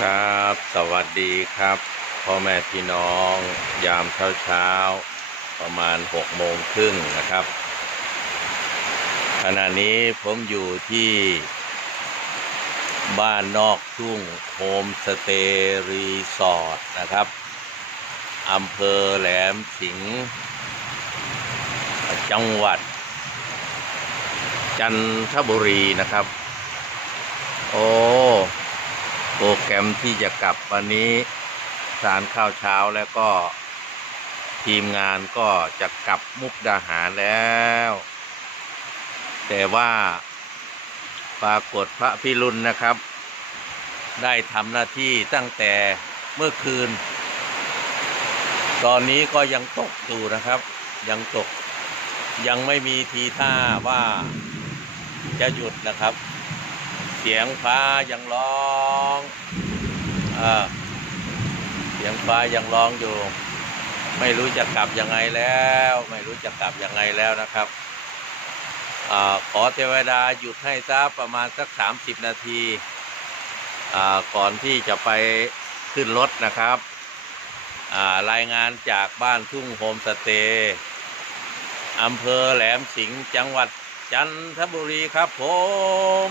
ครับ สวัสดีครับพ่อแม่พี่น้อง ยามเช้าเช้าๆประมาณหกโมงครึ่งนะครับ ขณะนี้ผมอยู่ที่ บ้านนอกทุ่งโฮมสเตย์รีสอร์ทนะครับอำเภอแหลมสิงห์จังหวัด จันทบุรีนะครับ โอ้ โปรแกรมที่จะกลับวันนี้ทานข้าวเช้าแล้วก็ทีมงานก็จะกลับมุกดาหารแล้ว แต่ว่าปรากฏพระพิรุณนะครับ ได้ทำหน้าที่ตั้งแต่เมื่อคืน ตอนนี้ก็ยังตกอยู่นะครับ ยังตกยังไม่มีทีท่าว่าจะหยุดนะครับ เสียงฟ้ายังร้องอ่าเสียงฟ้ายังร้องอยู่ ไม่รู้จะกลับยังไงแล้ว ไม่รู้จะกลับยังไงแล้วนะครับอขอเทวดาหยุดให้ซะประมาณสักสามสิบนาทีก่อนที่จะไปขึ้นรถนะครับรายงานจากบ้านทุ่งโฮมสเตย์อำเภอแหลมสิงห์จังหวัดจันทบุรีครับผม